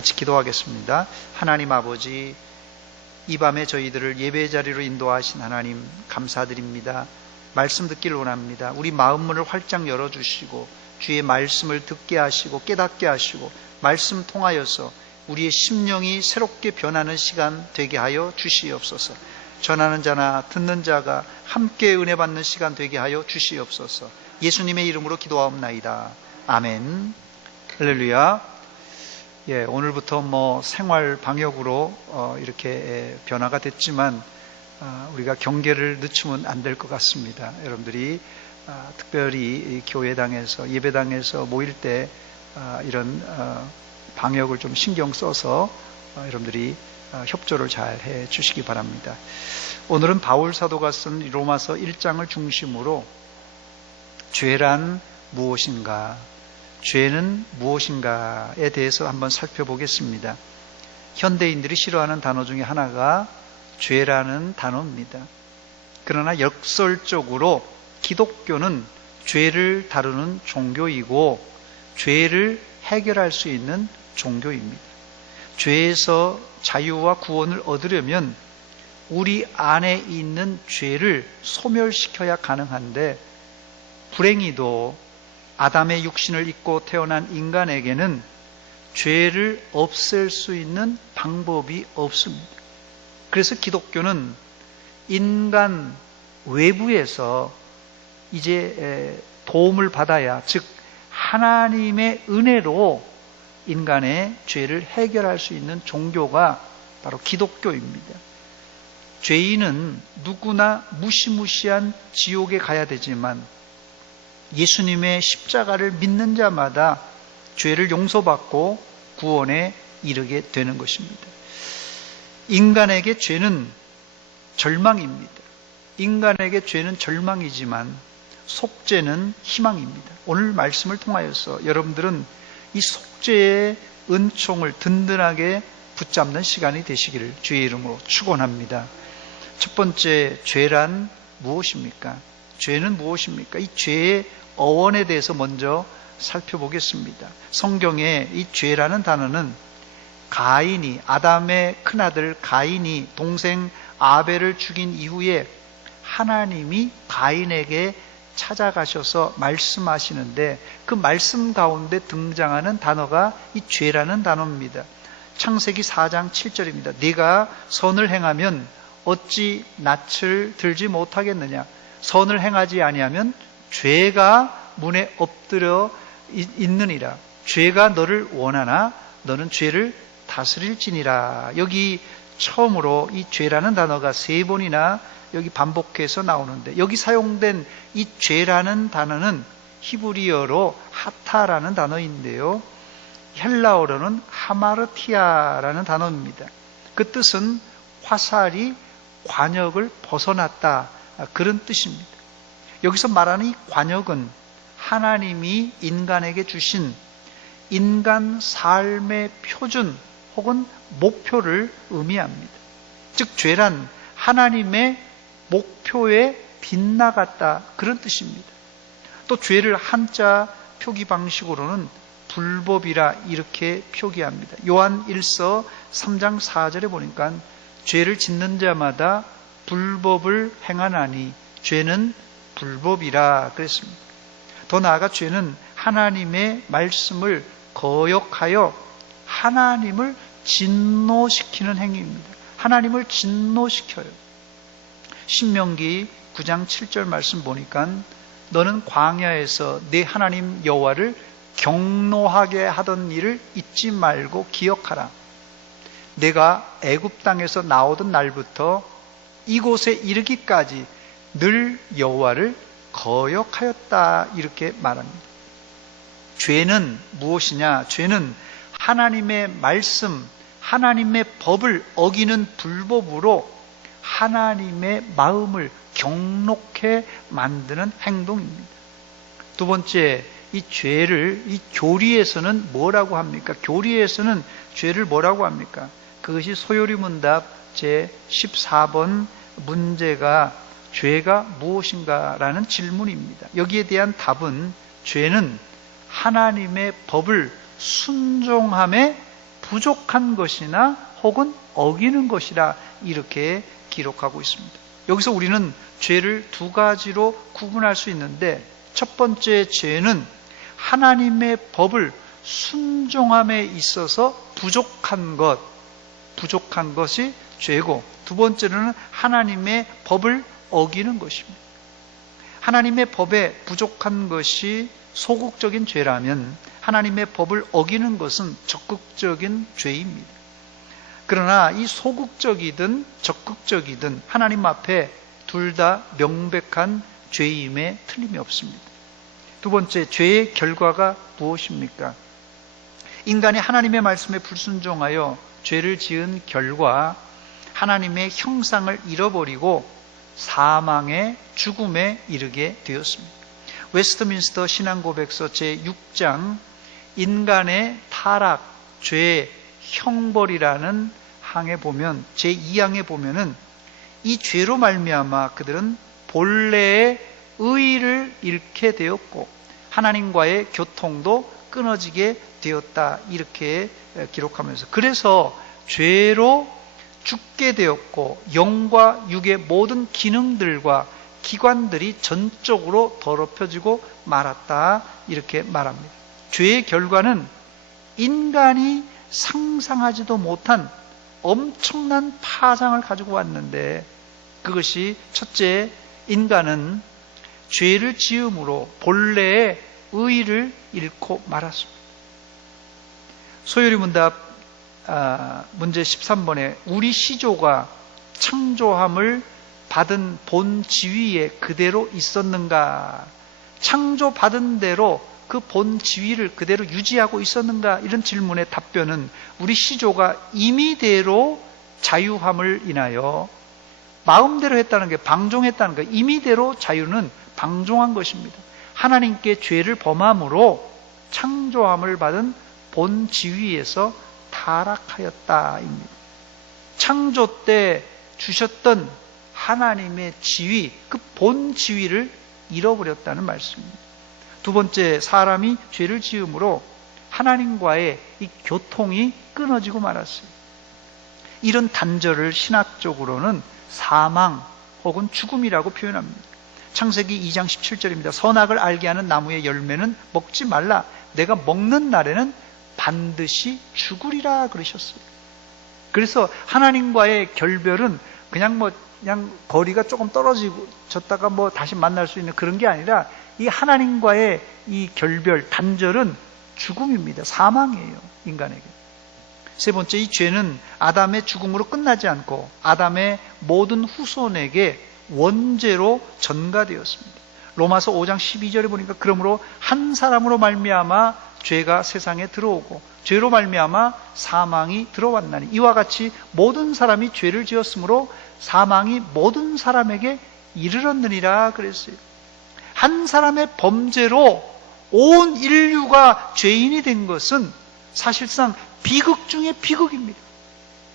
같이 기도하겠습니다. 하나님 아버지, 이 밤에 저희들을 예배 자리로 인도하신 하나님 감사드립니다. 말씀 듣기를 원합니다. 우리 마음문을 활짝 열어주시고 주의 말씀을 듣게 하시고 깨닫게 하시고 말씀 통하여서 우리의 심령이 새롭게 변하는 시간 되게 하여 주시옵소서. 전하는 자나 듣는 자가 함께 은혜 받는 시간 되게 하여 주시옵소서. 예수님의 이름으로 기도하옵나이다. 아멘. 할렐루야. 오늘부터 생활 방역으로 이렇게 변화가 됐지만 우리가 경계를 늦추면 안 될 것 같습니다. 여러분들이 특별히 교회당에서 예배당에서 모일 때 이런 방역을 좀 신경 써서 여러분들이 협조를 잘 해 주시기 바랍니다. 오늘은 바울 사도가 쓴 로마서 1장을 중심으로 죄란 무엇인가, 죄는 무엇인가에 대해서 한번 살펴보겠습니다. 현대인들이 싫어하는 단어 중에 하나가 죄라는 단어입니다. 그러나 역설적으로 기독교는 죄를 다루는 종교이고 죄를 해결할 수 있는 종교입니다. 죄에서 자유와 구원을 얻으려면 우리 안에 있는 죄를 소멸시켜야 가능한데, 불행히도 아담의 육신을 입고 태어난 인간에게는 죄를 없앨 수 있는 방법이 없습니다. 그래서 기독교는 인간 외부에서 이제 도움을 받아야, 즉 하나님의 은혜로 인간의 죄를 해결할 수 있는 종교가 바로 기독교입니다. 죄인은 누구나 무시무시한 지옥에 가야 되지만 예수님의 십자가를 믿는 자마다 죄를 용서받고 구원에 이르게 되는 것입니다. 인간에게 죄는 절망입니다. 인간에게 죄는 절망이지만 속죄는 희망입니다. 오늘 말씀을 통하여서 여러분들은 이 속죄의 은총을 든든하게 붙잡는 시간이 되시기를 주의 이름으로 축원합니다. 첫 번째, 죄란 무엇입니까? 죄는 무엇입니까? 이 죄의 어원에 대해서 먼저 살펴보겠습니다. 성경에 이 죄라는 단어는 가인이, 아담의 큰아들 가인이 동생 아벨을 죽인 이후에 하나님이 가인에게 찾아가셔서 말씀하시는데, 그 말씀 가운데 등장하는 단어가 이 죄라는 단어입니다. 창세기 4장 7절입니다. 네가 선을 행하면 어찌 낯을 들지 못하겠느냐? 선을 행하지 아니하면 죄가 문에 엎드려 있느니라. 죄가 너를 원하나 너는 죄를 다스릴지니라. 여기 처음으로 이 죄라는 단어가 3번이나 여기 반복해서 나오는데, 여기 사용된 이 죄라는 단어는 히브리어로 하타라는 단어인데요, 헬라어로는 하마르티아라는 단어입니다. 그 뜻은 화살이 관역을 벗어났다, 그런 뜻입니다. 여기서 말하는 이 관역은 하나님이 인간에게 주신 인간 삶의 표준 혹은 목표를 의미합니다. 즉 죄란 하나님의 목표에 빗나갔다, 그런 뜻입니다. 또 죄를 한자 표기 방식으로는 불법이라 이렇게 표기합니다. 요한 1서 3장 4절에 보니까 죄를 짓는 자마다 불법을 행하나니 죄는 불법이라 그랬습니다. 더 나아가 죄는 하나님의 말씀을 거역하여 하나님을 진노시키는 행위입니다. 하나님을 진노시켜요. 신명기 9장 7절 말씀 보니까 너는 광야에서 네 하나님 여호와를 경노하게 하던 일을 잊지 말고 기억하라. 내가 애굽 땅에서 나오던 날부터 이곳에 이르기까지 늘 여호와를 거역하였다, 이렇게 말합니다. 죄는 무엇이냐? 죄는 하나님의 말씀, 하나님의 법을 어기는 불법으로 하나님의 마음을 경록해 만드는 행동입니다. 두 번째, 이 죄를 이 교리에서는 뭐라고 합니까? 교리에서는 죄를 뭐라고 합니까? 그것이 소요리 문답 제14번 문제가 죄가 무엇인가라는 질문입니다. 여기에 대한 답은 죄는 하나님의 법을 순종함에 부족한 것이나 혹은 어기는 것이라 이렇게 기록하고 있습니다. 여기서 우리는 죄를 두 가지로 구분할 수 있는데, 첫 번째 죄는 하나님의 법을 순종함에 있어서 부족한 것이 죄고, 두 번째로는 하나님의 법을 어기는 것입니다. 하나님의 법에 부족한 것이 소극적인 죄라면 하나님의 법을 어기는 것은 적극적인 죄입니다. 그러나 이 소극적이든 적극적이든 하나님 앞에 둘 다 명백한 죄임에 틀림이 없습니다. 두 번째, 죄의 결과가 무엇입니까? 인간이 하나님의 말씀에 불순종하여 죄를 지은 결과 하나님의 형상을 잃어버리고 사망의 죽음에 이르게 되었습니다. 웨스트민스터 신앙고백서 제6장 인간의 타락, 죄, 형벌이라는 항에 보면, 제2항에 보면은 이 죄로 말미암아 그들은 본래의 의의를 잃게 되었고 하나님과의 교통도 끊어지게 되었다, 이렇게 기록하면서, 그래서 죄로 죽게 되었고 영과 육의 모든 기능들과 기관들이 전적으로 더럽혀지고 말았다, 이렇게 말합니다. 죄의 결과는 인간이 상상하지도 못한 엄청난 파장을 가지고 왔는데, 그것이 첫째, 인간은 죄를 지음으로 본래의 의의를 잃고 말았습니다. 소요리 문답 문제 13번에 우리 시조가 창조함을 받은 본 지위에 그대로 있었는가? 창조받은 대로 그 본 지위를 그대로 유지하고 있었는가? 이런 질문의 답변은 우리 시조가 임의대로 자유함을 인하여 마음대로 했다는 게 방종했다는 거, 임의대로 자유는 방종한 것입니다. 하나님께 죄를 범함으로 창조함을 받은 본 지위에서 타락하였다입니다. 창조 때 주셨던 하나님의 지위, 그 본 지위를 잃어버렸다는 말씀입니다. 두 번째, 사람이 죄를 지음으로 하나님과의 이 교통이 끊어지고 말았어요. 이런 단절을 신학적으로는 사망 혹은 죽음이라고 표현합니다. 창세기 2장 17절입니다. 선악을 알게 하는 나무의 열매는 먹지 말라. 내가 먹는 날에는 반드시 죽으리라 그러셨어요. 그래서 하나님과의 결별은 그냥 거리가 조금 떨어졌다가 다시 만날 수 있는 그런 게 아니라, 이 하나님과의 이 결별, 단절은 죽음입니다. 사망이에요, 인간에게. 세 번째, 이 죄는 아담의 죽음으로 끝나지 않고 아담의 모든 후손에게 원죄로 전가되었습니다. 로마서 5장 12절에 보니까 그러므로 한 사람으로 말미암아 죄가 세상에 들어오고 죄로 말미암아 사망이 들어왔나니 이와 같이 모든 사람이 죄를 지었으므로 사망이 모든 사람에게 이르렀느니라 그랬어요. 한 사람의 범죄로 온 인류가 죄인이 된 것은 사실상 비극 중에 비극입니다.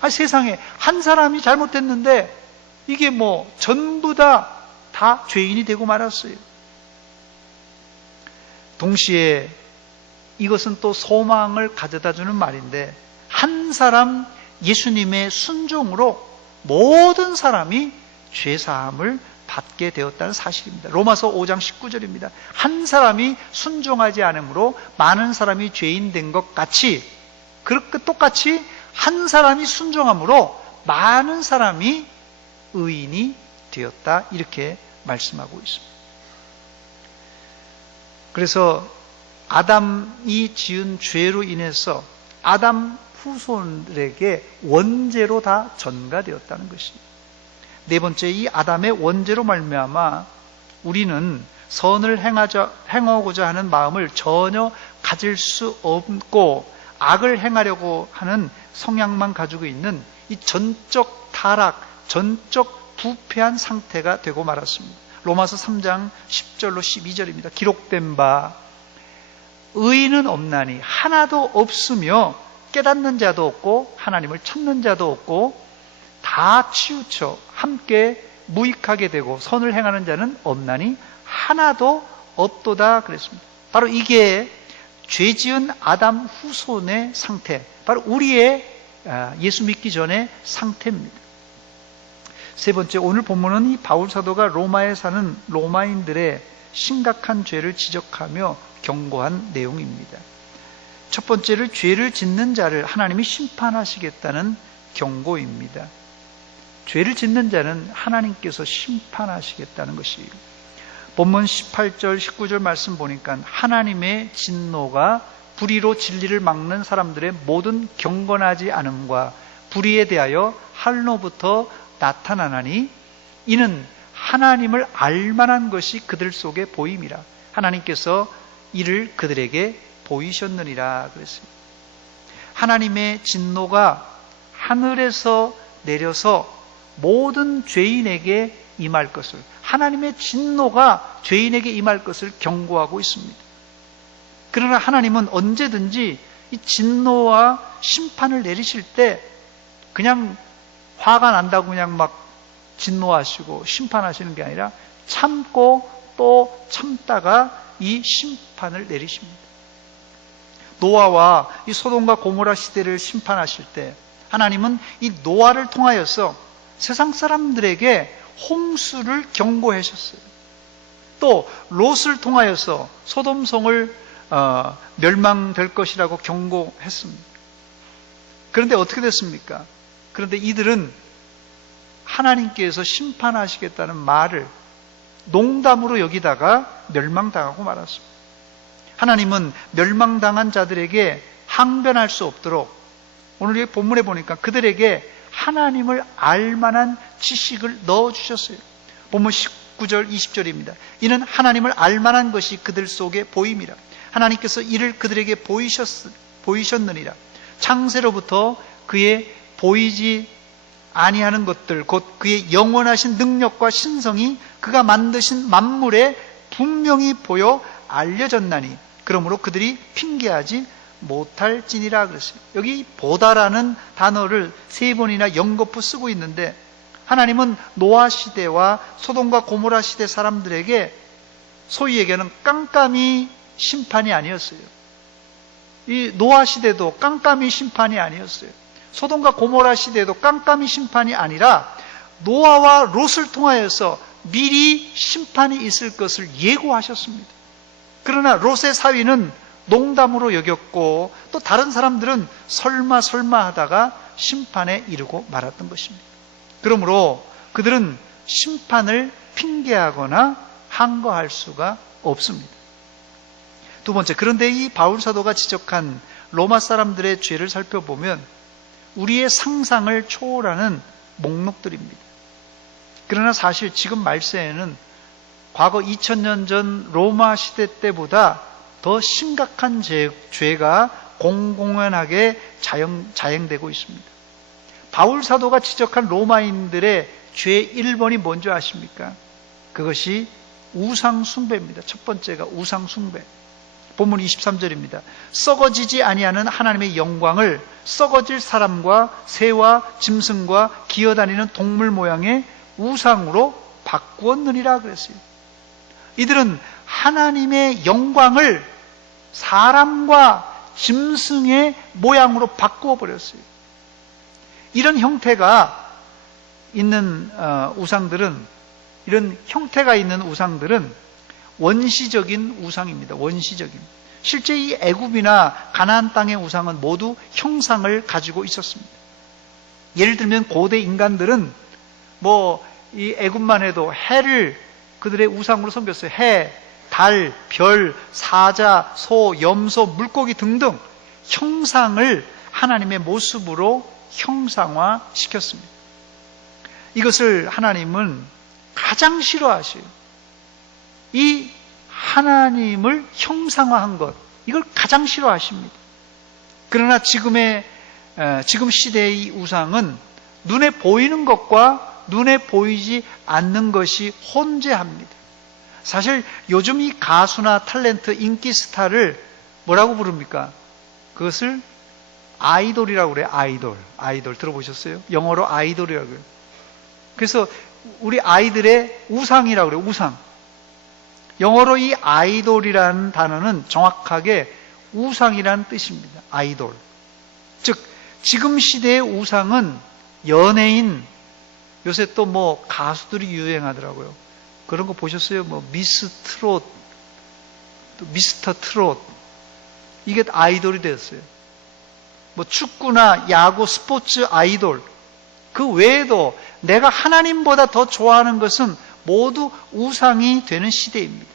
세상에 한 사람이 잘못했는데 이게 전부 다 죄인이 되고 말았어요. 동시에 이것은 또 소망을 가져다 주는 말인데, 한 사람 예수님의 순종으로 모든 사람이 죄사함을 받게 되었다는 사실입니다. 로마서 5장 19절입니다. 한 사람이 순종하지 않으므로 많은 사람이 죄인 된 것 같이, 그렇게 똑같이 한 사람이 순종함으로 많은 사람이 의인이 되었다, 이렇게 말씀하고 있습니다. 그래서 아담이 지은 죄로 인해서 아담 후손들에게 원죄로 다 전가되었다는 것입니다. 네 번째, 이 아담의 원죄로 말미암아 우리는 선을 행하고자 하는 마음을 전혀 가질 수 없고 악을 행하려고 하는 성향만 가지고 있는 이 전적 타락, 전적 부패한 상태가 되고 말았습니다. 로마서 3장 10절로 12절입니다. 기록된 바 의인은 없나니 하나도 없으며 깨닫는 자도 없고 하나님을 찾는 자도 없고 다 치우쳐 함께 무익하게 되고 선을 행하는 자는 없나니 하나도 없도다 그랬습니다. 바로 이게 죄지은 아담 후손의 상태, 바로 우리의 예수 믿기 전의 상태입니다. 세 번째, 오늘 본문은 이 바울 사도가 로마에 사는 로마인들의 심각한 죄를 지적하며 경고한 내용입니다. 첫 번째를 죄를 짓는 자를 하나님이 심판하시겠다는 경고입니다. 죄를 짓는 자는 하나님께서 심판하시겠다는 것이에요. 본문 18절, 19절 말씀 보니까 하나님의 진노가 불의로 진리를 막는 사람들의 모든 경건하지 않음과 불의에 대하여 할로부터 나타나나니 이는 하나님을 알만한 것이 그들 속에 보임이라. 하나님께서 이를 그들에게 보이셨느니라 그랬습니다. 하나님의 진노가 하늘에서 내려서 모든 죄인에게 임할 것을, 하나님의 진노가 죄인에게 임할 것을 경고하고 있습니다. 그러나 하나님은 언제든지 이 진노와 심판을 내리실 때 그냥 화가 난다고 그냥 막 진노하시고 심판하시는 게 아니라 참고 또 참다가 이 심판을 내리십니다. 노아와 이 소돔과 고모라 시대를 심판하실 때 하나님은 이 노아를 통하여서 세상 사람들에게 홍수를 경고하셨어요. 또 롯을 통하여서 소돔성을 멸망될 것이라고 경고했습니다. 그런데 어떻게 됐습니까? 그런데 이들은 하나님께서 심판하시겠다는 말을 농담으로 여기다가 멸망당하고 말았습니다. 하나님은 멸망당한 자들에게 항변할 수 없도록 오늘 이 본문에 보니까 그들에게 하나님을 알만한 지식을 넣어주셨어요. 본문 19절 20절입니다. 이는 하나님을 알만한 것이 그들 속에 보임이라. 하나님께서 이를 그들에게 보이셨느니라. 창세로부터 그의 보이지 아니하는 것들, 곧 그의 영원하신 능력과 신성이 그가 만드신 만물에 분명히 보여 알려졌나니 그러므로 그들이 핑계하지 못할지니라 그랬어요. 여기 보다라는 단어를 3번이나 연거푸 쓰고 있는데 하나님은 노아 시대와 소돔과 고모라 시대 사람들에게 소위 얘기하는 깜깜이 심판이 아니었어요. 이 노아 시대도 깜깜이 심판이 아니었어요. 소돔과 고모라 시대도 깜깜이 심판이 아니라 노아와 롯을 통하여서 미리 심판이 있을 것을 예고하셨습니다. 그러나 롯의 사위는 농담으로 여겼고 또 다른 사람들은 설마 하다가 심판에 이르고 말았던 것입니다. 그러므로 그들은 심판을 핑계하거나 항거할 수가 없습니다. 두 번째, 그런데 이 바울 사도가 지적한 로마 사람들의 죄를 살펴보면 우리의 상상을 초월하는 목록들입니다. 그러나 사실 지금 말세에는 과거 2000년 전 로마 시대 때보다 더 심각한 죄가 공공연하게 자행되고 있습니다. 바울 사도가 지적한 로마인들의 죄 1번이 뭔지 아십니까? 그것이 우상 숭배입니다. 첫 번째가 우상 숭배. 본문 23절입니다. 썩어지지 아니하는 하나님의 영광을 썩어질 사람과 새와 짐승과 기어다니는 동물 모양의 우상으로 바꾸었느니라 그랬어요. 이들은 하나님의 영광을 사람과 짐승의 모양으로 바꾸어 버렸어요. 이런 형태가 있는 우상들은, 이런 형태가 있는 우상들은 원시적인 우상입니다. 원시적인. 실제 이 애굽이나 가나안 땅의 우상은 모두 형상을 가지고 있었습니다. 예를 들면 고대 인간들은 이 애굽만 해도 해를 그들의 우상으로 섬겼어요. 해, 달, 별, 사자, 소, 염소, 물고기 등등 형상을 하나님의 모습으로 형상화시켰습니다. 이것을 하나님은 가장 싫어하셔요. 이 하나님을 형상화한 것, 이걸 가장 싫어하십니다. 그러나 지금 시대의 우상은 눈에 보이는 것과 눈에 보이지 않는 것이 혼재합니다. 사실 요즘 이 가수나 탤런트, 인기 스타를 뭐라고 부릅니까? 그것을 아이돌이라고 그래요. 아이돌 들어보셨어요? 영어로 아이돌이라고 해요. 그래서 우리 아이들의 우상이라고 그래요. 우상. 영어로 이 아이돌이라는 단어는 정확하게 우상이라는 뜻입니다. 아이돌. 즉 지금 시대의 우상은 연예인, 요새 또 뭐 가수들이 유행하더라고요. 그런 거 보셨어요? 뭐 미스 트롯, 또 미스터 트롯, 이게 아이돌이 되었어요. 뭐 축구나 야구, 스포츠 아이돌, 그 외에도 내가 하나님보다 더 좋아하는 것은 모두 우상이 되는 시대입니다.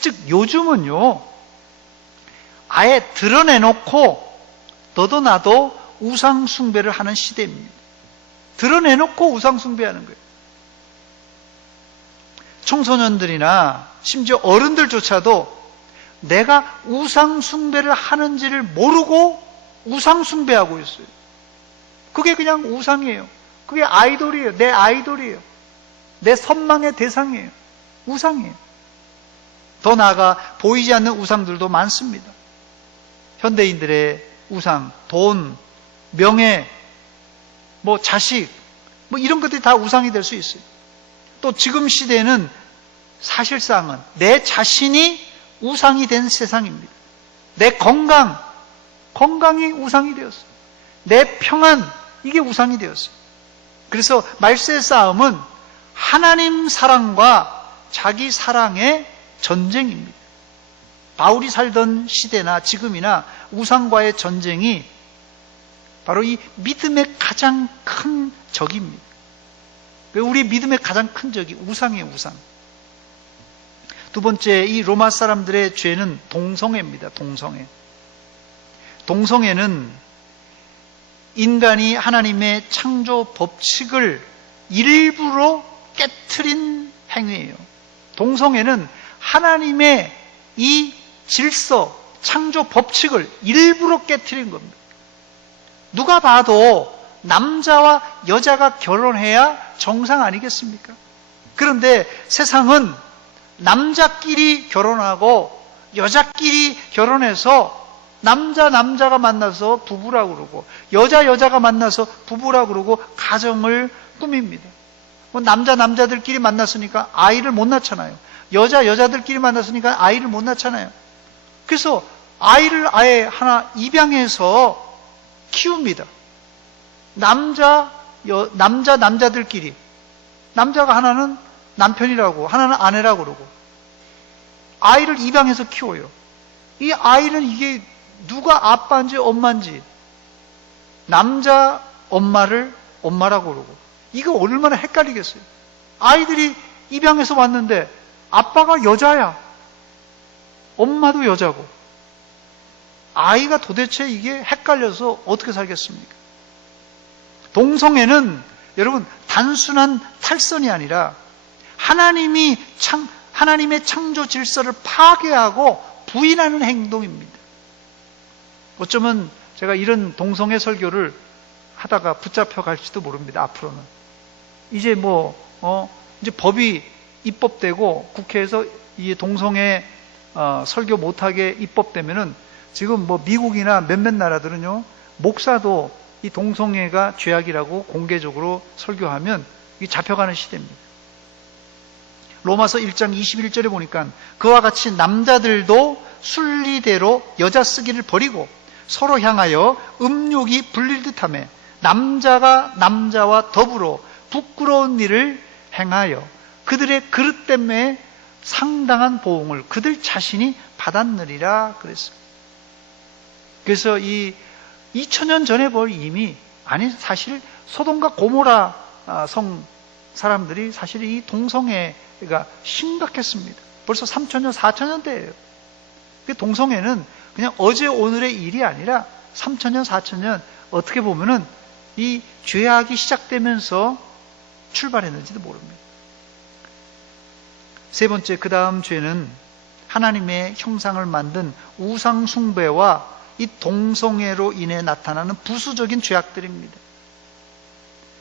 즉 요즘은요, 아예 드러내놓고 너도 나도 우상 숭배를 하는 시대입니다. 드러내놓고 우상 숭배하는 거예요. 청소년들이나 심지어 어른들조차도 내가 우상 숭배를 하는지를 모르고 우상 숭배하고 있어요. 그게 그냥 우상이에요. 그게 아이돌이에요. 내 아이돌이에요. 내 선망의 대상이에요. 우상이에요. 더 나아가 보이지 않는 우상들도 많습니다. 현대인들의 우상, 돈, 명예, 뭐 자식, 뭐 이런 것들이 다 우상이 될 수 있어요. 또 지금 시대에는 사실상은 내 자신이 우상이 된 세상입니다. 내 건강이 우상이 되었어요. 내 평안, 이게 우상이 되었어요. 그래서 말세의 싸움은 하나님 사랑과 자기 사랑의 전쟁입니다. 바울이 살던 시대나 지금이나 우상과의 전쟁이 바로 이 믿음의 가장 큰 적입니다. 우리 믿음의 가장 큰 적이 우상이에요, 우상. 두 번째, 이 로마 사람들의 죄는 동성애입니다, 동성애. 동성애는 인간이 하나님의 창조 법칙을 일부러 깨트린 행위예요. 동성애는 하나님의 이 질서, 창조 법칙을 일부러 깨트린 겁니다. 누가 봐도 남자와 여자가 결혼해야 정상 아니겠습니까? 그런데 세상은 남자끼리 결혼하고 여자끼리 결혼해서 남자가 만나서 부부라고 그러고 여자가 만나서 부부라고 그러고 가정을 꾸밉니다. 뭐 남자들끼리 만났으니까 아이를 못 낳잖아요. 여자들끼리 만났으니까 아이를 못 낳잖아요. 그래서 아이를 아예 하나 입양해서 키웁니다. 남자들끼리. 남자가 하나는 남편이라고, 하나는 아내라고 그러고. 아이를 입양해서 키워요. 이 아이는 이게 누가 아빠인지 엄마인지. 남자 엄마를 엄마라고 그러고. 이거 얼마나 헷갈리겠어요. 아이들이 입양해서 왔는데 아빠가 여자야. 엄마도 여자고. 아이가 도대체 이게 헷갈려서 어떻게 살겠습니까? 동성애는 여러분 단순한 탈선이 아니라 하나님의 창조 질서를 파괴하고 부인하는 행동입니다. 어쩌면 제가 이런 동성애 설교를 하다가 붙잡혀 갈지도 모릅니다. 앞으로는 이제 이제 법이 입법되고 국회에서 이 동성애 설교 못하게 입법되면은 지금 미국이나 몇몇 나라들은요 목사도 이 동성애가 죄악이라고 공개적으로 설교하면 이게 잡혀가는 시대입니다. 로마서 1장 21절에 보니까 그와 같이 남자들도 순리대로 여자 쓰기를 버리고 서로 향하여 음욕이 불릴 듯하며 남자가 남자와 더불어 부끄러운 일을 행하여 그들의 그릇 때문에 상당한 보응을 그들 자신이 받았느니라 그랬습니다. 그래서 이 2000년 전에 이미 사실 소돔과 고모라 성 사람들이 사실 이 동성애가 심각했습니다. 벌써 3000년, 4000년 대예요. 동성애는 그냥 어제 오늘의 일이 아니라 3000년, 4000년 어떻게 보면은 이 죄악이 시작되면서 출발했는지도 모릅니다. 세 번째, 그 다음 죄는 하나님의 형상을 만든 우상 숭배와 이 동성애로 인해 나타나는 부수적인 죄악들입니다.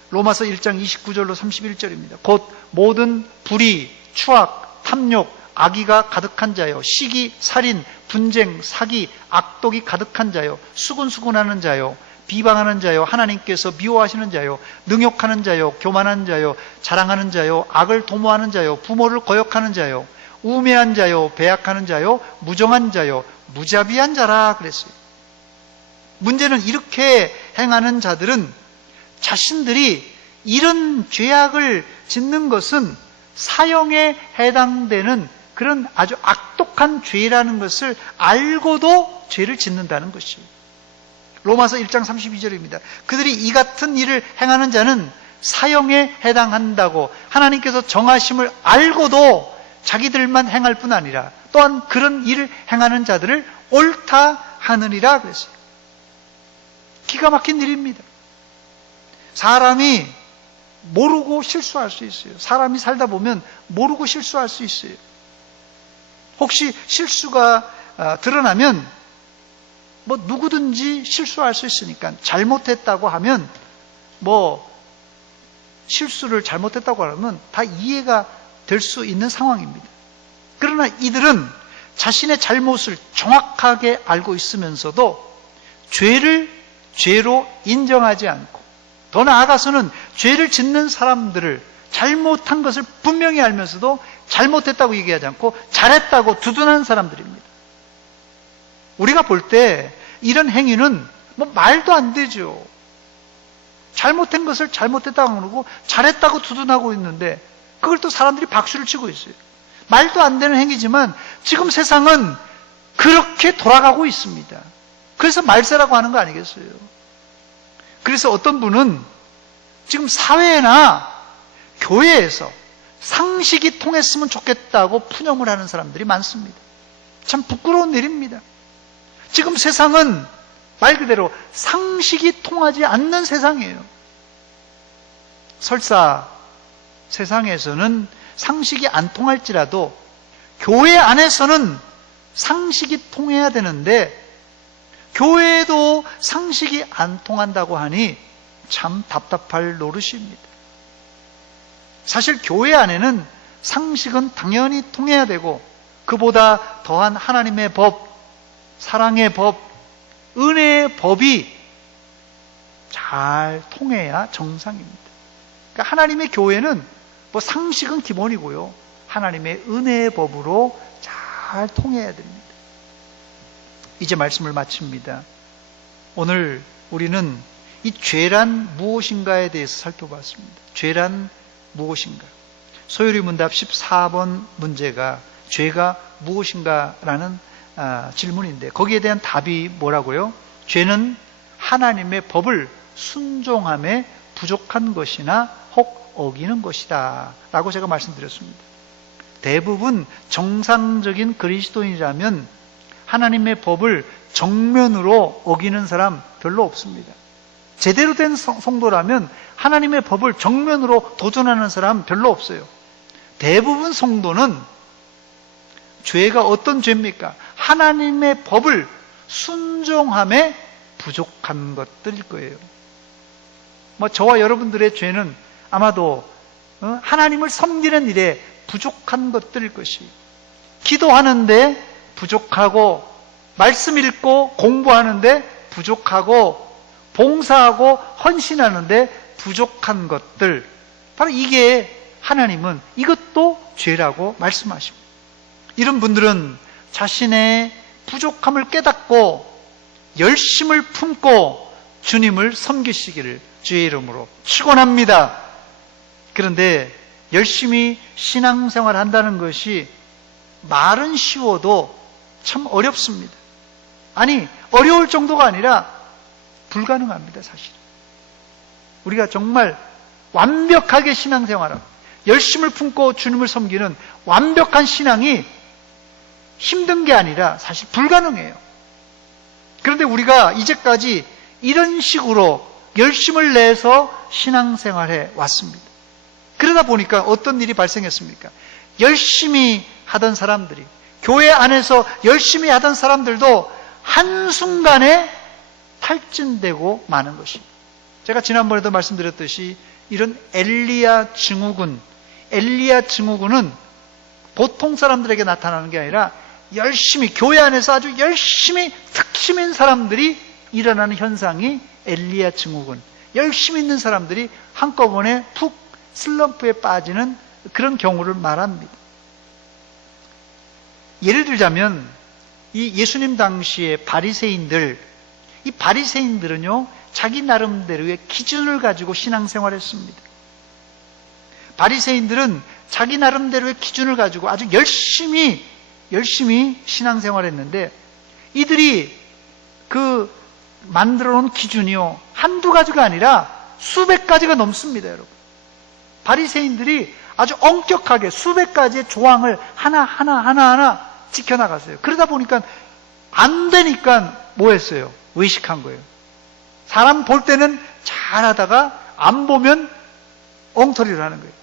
로마서 1장 29절로 31절입니다. 곧 모든 불의, 추악, 탐욕, 악의가 가득한 자요, 시기, 살인, 분쟁, 사기, 악독이 가득한 자요, 수군수군하는 자요, 비방하는 자요, 하나님께서 미워하시는 자요, 능욕하는 자요, 교만한 자요, 자랑하는 자요, 악을 도모하는 자요, 부모를 거역하는 자요, 우매한 자요, 배약하는 자요, 무정한 자요, 무자비한 자라 그랬어요. 문제는 이렇게 행하는 자들은 자신들이 이런 죄악을 짓는 것은 사형에 해당되는 그런 아주 악독한 죄라는 것을 알고도 죄를 짓는다는 것이에요. 로마서 1장 32절입니다. 그들이 이 같은 일을 행하는 자는 사형에 해당한다고 하나님께서 정하심을 알고도 자기들만 행할 뿐 아니라 또한 그런 일을 행하는 자들을 옳다 하느니라 그랬어요. 기가 막힌 일입니다. 사람이 모르고 실수할 수 있어요. 사람이 살다 보면 모르고 실수할 수 있어요. 혹시 실수가 드러나면 뭐 누구든지 실수할 수 있으니까 잘못했다고 하면 실수를 잘못했다고 하면 다 이해가 될 수 있는 상황입니다. 그러나 이들은 자신의 잘못을 정확하게 알고 있으면서도 죄를 죄로 인정하지 않고 더 나아가서는 죄를 짓는 사람들을 잘못한 것을 분명히 알면서도 잘못했다고 얘기하지 않고 잘했다고 두둔하는 사람들입니다. 우리가 볼 때 이런 행위는 말도 안 되죠. 잘못한 것을 잘못했다고 그러고 잘했다고 두둔하고 있는데 그걸 또 사람들이 박수를 치고 있어요. 말도 안 되는 행위지만 지금 세상은 그렇게 돌아가고 있습니다. 그래서 말세라고 하는 거 아니겠어요? 그래서 어떤 분은 지금 사회나 교회에서 상식이 통했으면 좋겠다고 푸념을 하는 사람들이 많습니다. 참 부끄러운 일입니다. 지금 세상은 말 그대로 상식이 통하지 않는 세상이에요. 설사 세상에서는 상식이 안 통할지라도 교회 안에서는 상식이 통해야 되는데 교회에도 상식이 안 통한다고 하니 참 답답할 노릇입니다. 사실 교회 안에는 상식은 당연히 통해야 되고 그보다 더한 하나님의 법, 사랑의 법, 은혜의 법이 잘 통해야 정상입니다. 그러니까 하나님의 교회는 상식은 기본이고요. 하나님의 은혜의 법으로 잘 통해야 됩니다. 이제 말씀을 마칩니다. 오늘 우리는 이 죄란 무엇인가에 대해서 살펴봤습니다. 죄란 무엇인가? 소요리 문답 14번 문제가 죄가 무엇인가라는 질문인데 거기에 대한 답이 뭐라고요? 죄는 하나님의 법을 순종함에 부족한 것이나 혹 어기는 것이다 라고 제가 말씀드렸습니다. 대부분 정상적인 그리스도인이라면 하나님의 법을 정면으로 어기는 사람 별로 없습니다. 제대로 된 성도라면 하나님의 법을 정면으로 도전하는 사람 별로 없어요. 대부분 성도는 죄가 어떤 죄입니까? 하나님의 법을 순종함에 부족한 것들일 거예요. 저와 여러분들의 죄는 아마도 하나님을 섬기는 일에 부족한 것들일 것이 기도하는데 부족하고 말씀 읽고 공부하는데 부족하고 봉사하고 헌신하는데 부족한 것들 바로 이게 하나님은 이것도 죄라고 말씀하십니다. 이런 분들은 자신의 부족함을 깨닫고 열심을 품고 주님을 섬기시기를 주의 이름으로 축원합니다. 그런데 열심히 신앙생활 한다는 것이 말은 쉬워도 참 어렵습니다. 아니 어려울 정도가 아니라 불가능합니다. 사실 우리가 정말 완벽하게 신앙생활하고 열심을 품고 주님을 섬기는 완벽한 신앙이 힘든 게 아니라 사실 불가능해요. 그런데 우리가 이제까지 이런 식으로 열심을 내서 신앙생활해 왔습니다. 그러다 보니까 어떤 일이 발생했습니까? 열심히 하던 사람들이 교회 안에서 열심히 하던 사람들도 한순간에 탈진되고 마는 것입니다. 제가 지난번에도 말씀드렸듯이 이런 엘리야 증후군은 보통 사람들에게 나타나는 게 아니라 열심히 교회 안에서 아주 열심히 특심인 사람들이 일어나는 현상이 엘리야 증후군. 열심히 있는 사람들이 한꺼번에 푹 슬럼프에 빠지는 그런 경우를 말합니다. 예를 들자면 이 예수님 당시의 바리새인들 이 바리새인들은요, 자기 나름대로의 기준을 가지고 신앙생활했습니다. 바리새인들은 자기 나름대로의 기준을 가지고 아주 열심히 신앙생활했는데, 이들이 그 만들어 놓은 기준이요, 한두 가지가 아니라 수백 가지가 넘습니다, 여러분. 바리새인들이 아주 엄격하게 수백 가지의 조항을 하나하나 지켜나갔어요. 그러다 보니까 안 되니까 뭐 했어요? 외식한 거예요. 사람 볼 때는 잘하다가 안 보면 엉터리를 하는 거예요.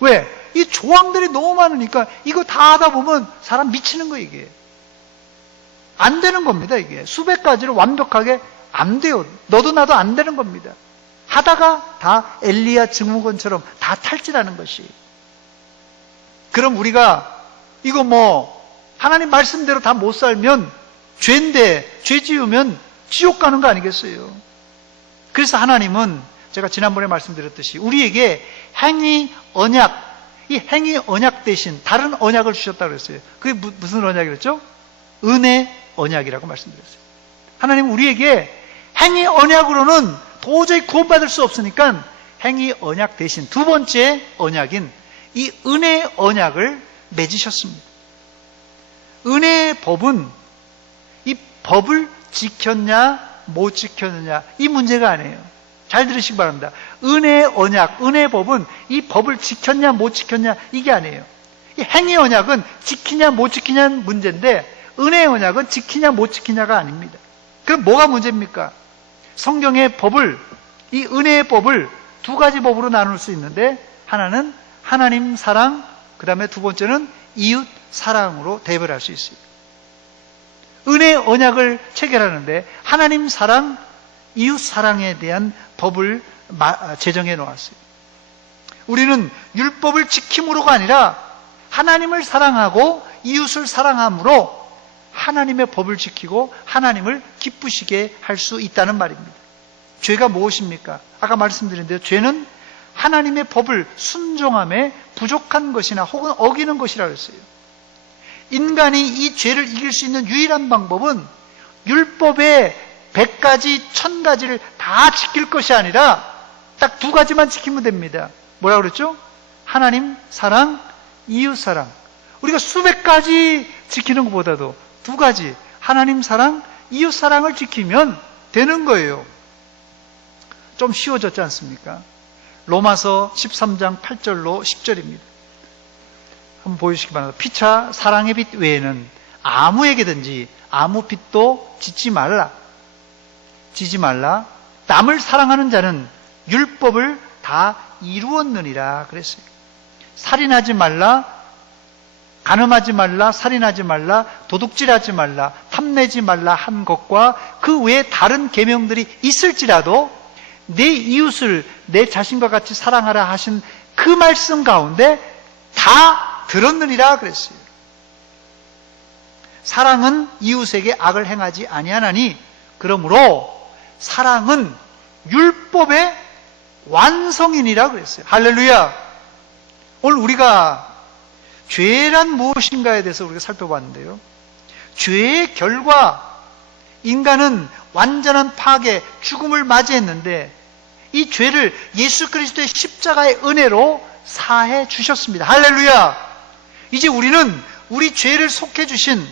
왜? 이 조항들이 너무 많으니까 이거 다 하다 보면 사람 미치는 거예요, 이게. 안 되는 겁니다, 이게. 수백 가지를 완벽하게 안 돼요. 너도 나도 안 되는 겁니다. 하다가 다 엘리야 증후군처럼 다 탈진하는 것이. 그럼 우리가 이거 뭐 하나님 말씀대로 다 못 살면 죄인데, 죄 지으면 지옥 가는 거 아니겠어요? 그래서 하나님은 제가 지난번에 말씀드렸듯이 우리에게 행위 언약, 이 행위 언약 대신 다른 언약을 주셨다고 그랬어요. 그게 무슨 언약이었죠? 은혜 언약이라고 말씀드렸어요. 하나님은 우리에게 행위 언약으로는 도저히 구원받을 수 없으니까 행위 언약 대신 두 번째 언약인 이 은혜 언약을 맺으셨습니다. 은혜의 법은 이 법을 지켰냐 못 지켰느냐 이 문제가 아니에요. 잘 들으시기 바랍니다. 은혜의 언약, 은혜의 법은 이 법을 지켰냐 못 지켰냐 이게 아니에요. 이 행위 언약은 지키냐 못 지키냐는 문제인데 은혜의 언약은 지키냐 못 지키냐가 아닙니다. 그럼 뭐가 문제입니까? 성경의 법을, 이 은혜의 법을 두 가지 법으로 나눌 수 있는데, 하나는 하나님 사랑, 그 다음에 두 번째는 이웃 사랑으로 대별할 수 있어요. 은혜의 언약을 체결하는데 하나님 사랑, 이웃 사랑에 대한 법을 제정해 놓았어요. 우리는 율법을 지킴으로가 아니라 하나님을 사랑하고 이웃을 사랑함으로 하나님의 법을 지키고 하나님을 기쁘시게 할 수 있다는 말입니다. 죄가 무엇입니까? 아까 말씀드린 대로 죄는 하나님의 법을 순종함에 부족한 것이나 혹은 어기는 것이라고 했어요. 인간이 이 죄를 이길 수 있는 유일한 방법은 율법의 100가지, 1000가지를 다 지킬 것이 아니라 딱 두 가지만 지키면 됩니다. 뭐라고 그랬죠? 하나님 사랑, 이웃 사랑. 우리가 수백 가지 지키는 것보다도 두 가지, 하나님 사랑, 이웃 사랑을 지키면 되는 거예요. 좀 쉬워졌지 않습니까? 로마서 13장 8절로 10절입니다. 한번 보여주시기 바랍니다. 피차 사랑의 빛 외에는 아무에게든지 아무 빛도 짓지 말라. 지지 말라. 남을 사랑하는 자는 율법을 다 이루었느니라 그랬어요. 살인하지 말라. 간음하지 말라, 살인하지 말라, 도둑질하지 말라, 탐내지 말라 한 것과 그 외에 다른 계명들이 있을지라도 내 이웃을 내 자신과 같이 사랑하라 하신 그 말씀 가운데 다 들었느니라 그랬어요. 사랑은 이웃에게 악을 행하지 아니하나니 그러므로 사랑은 율법의 완성이니라 그랬어요. 할렐루야. 오늘 우리가 죄란 무엇인가에 대해서 우리가 살펴봤는데요. 죄의 결과, 인간은 완전한 파괴, 죽음을 맞이했는데 이 죄를 예수 그리스도의 십자가의 은혜로 사해 주셨습니다. 할렐루야! 이제 우리는 우리 죄를 속해 주신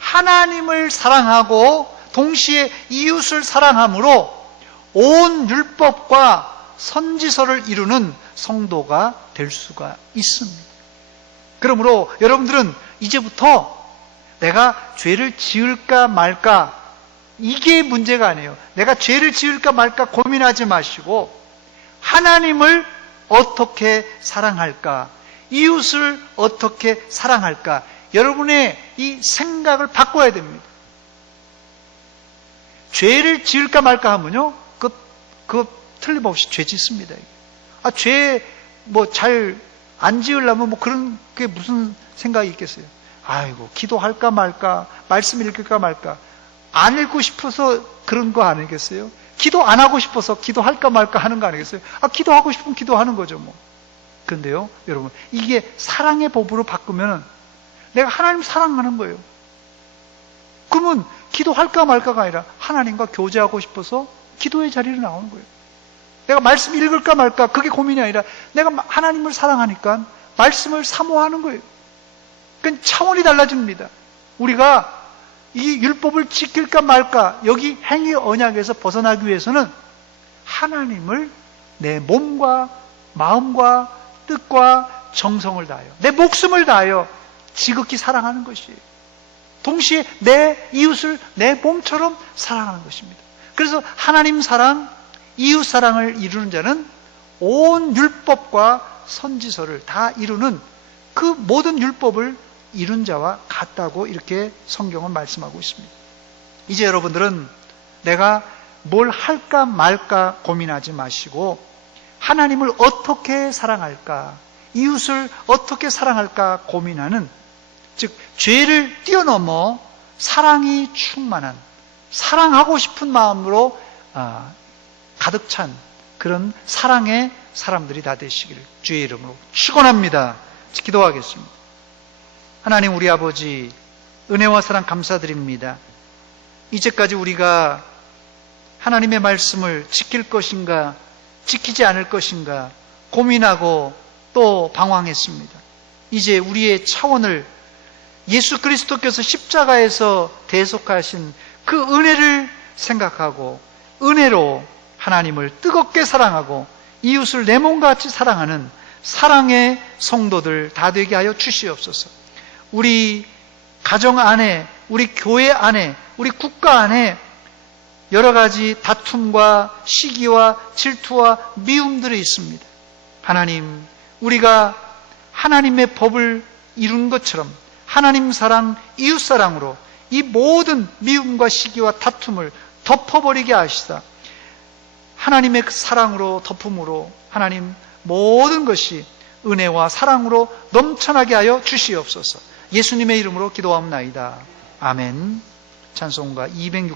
하나님을 사랑하고 동시에 이웃을 사랑함으로 온 율법과 선지서를 이루는 성도가 될 수가 있습니다. 그러므로 여러분들은 이제부터 내가 죄를 지을까 말까 이게 문제가 아니에요. 내가 죄를 지을까 말까 고민하지 마시고 하나님을 어떻게 사랑할까, 이웃을 어떻게 사랑할까, 여러분의 이 생각을 바꿔야 됩니다. 죄를 지을까 말까 하면요, 그거 틀림없이 죄 짓습니다. 죄 잘 안 지으려면 그런 게 무슨 생각이 있겠어요? 아이고, 기도할까 말까, 말씀 읽을까 말까. 안 읽고 싶어서 그런 거 아니겠어요? 기도 안 하고 싶어서 기도할까 말까 하는 거 아니겠어요? 기도하고 싶으면 기도하는 거죠, 뭐. 그런데요, 여러분, 이게 사랑의 법으로 바꾸면 내가 하나님 사랑하는 거예요. 그러면 기도할까 말까가 아니라 하나님과 교제하고 싶어서 기도의 자리로 나오는 거예요. 내가 말씀 읽을까 말까 그게 고민이 아니라 내가 하나님을 사랑하니까 말씀을 사모하는 거예요. 그러니까 차원이 달라집니다. 우리가 이 율법을 지킬까 말까 여기 행위 언약에서 벗어나기 위해서는 하나님을 내 몸과 마음과 뜻과 정성을 다하여 내 목숨을 다하여 지극히 사랑하는 것이에요. 동시에 내 이웃을 내 몸처럼 사랑하는 것입니다. 그래서 하나님 사랑, 이웃 사랑을 이루는 자는 온 율법과 선지서를 다 이루는 그 모든 율법을 이룬 자와 같다고 이렇게 성경은 말씀하고 있습니다. 이제 여러분들은 내가 뭘 할까 말까 고민하지 마시고 하나님을 어떻게 사랑할까, 이웃을 어떻게 사랑할까 고민하는, 즉 죄를 뛰어넘어 사랑이 충만한, 사랑하고 싶은 마음으로 가득 찬 그런 사랑의 사람들이 다 되시기를 주의 이름으로 축원합니다. 기도하겠습니다. 하나님 우리 아버지, 은혜와 사랑 감사드립니다. 이제까지 우리가 하나님의 말씀을 지킬 것인가 지키지 않을 것인가 고민하고 또 방황했습니다. 이제 우리의 차원을 예수 그리스도께서 십자가에서 대속하신 그 은혜를 생각하고 은혜로 하나님을 뜨겁게 사랑하고 이웃을 내 몸같이 사랑하는 사랑의 성도들 다 되게 하여 주시옵소서. 우리 가정 안에, 우리 교회 안에, 우리 국가 안에 여러 가지 다툼과 시기와 질투와 미움들이 있습니다. 하나님, 우리가 하나님의 법을 이룬 것처럼 하나님 사랑, 이웃 사랑으로 이 모든 미움과 시기와 다툼을 덮어버리게 하시사 하나님의 사랑으로 덮음으로 하나님 모든 것이 은혜와 사랑으로 넘쳐나게 하여 주시옵소서. 예수님의 이름으로 기도하옵나이다. 아멘. 찬송가 206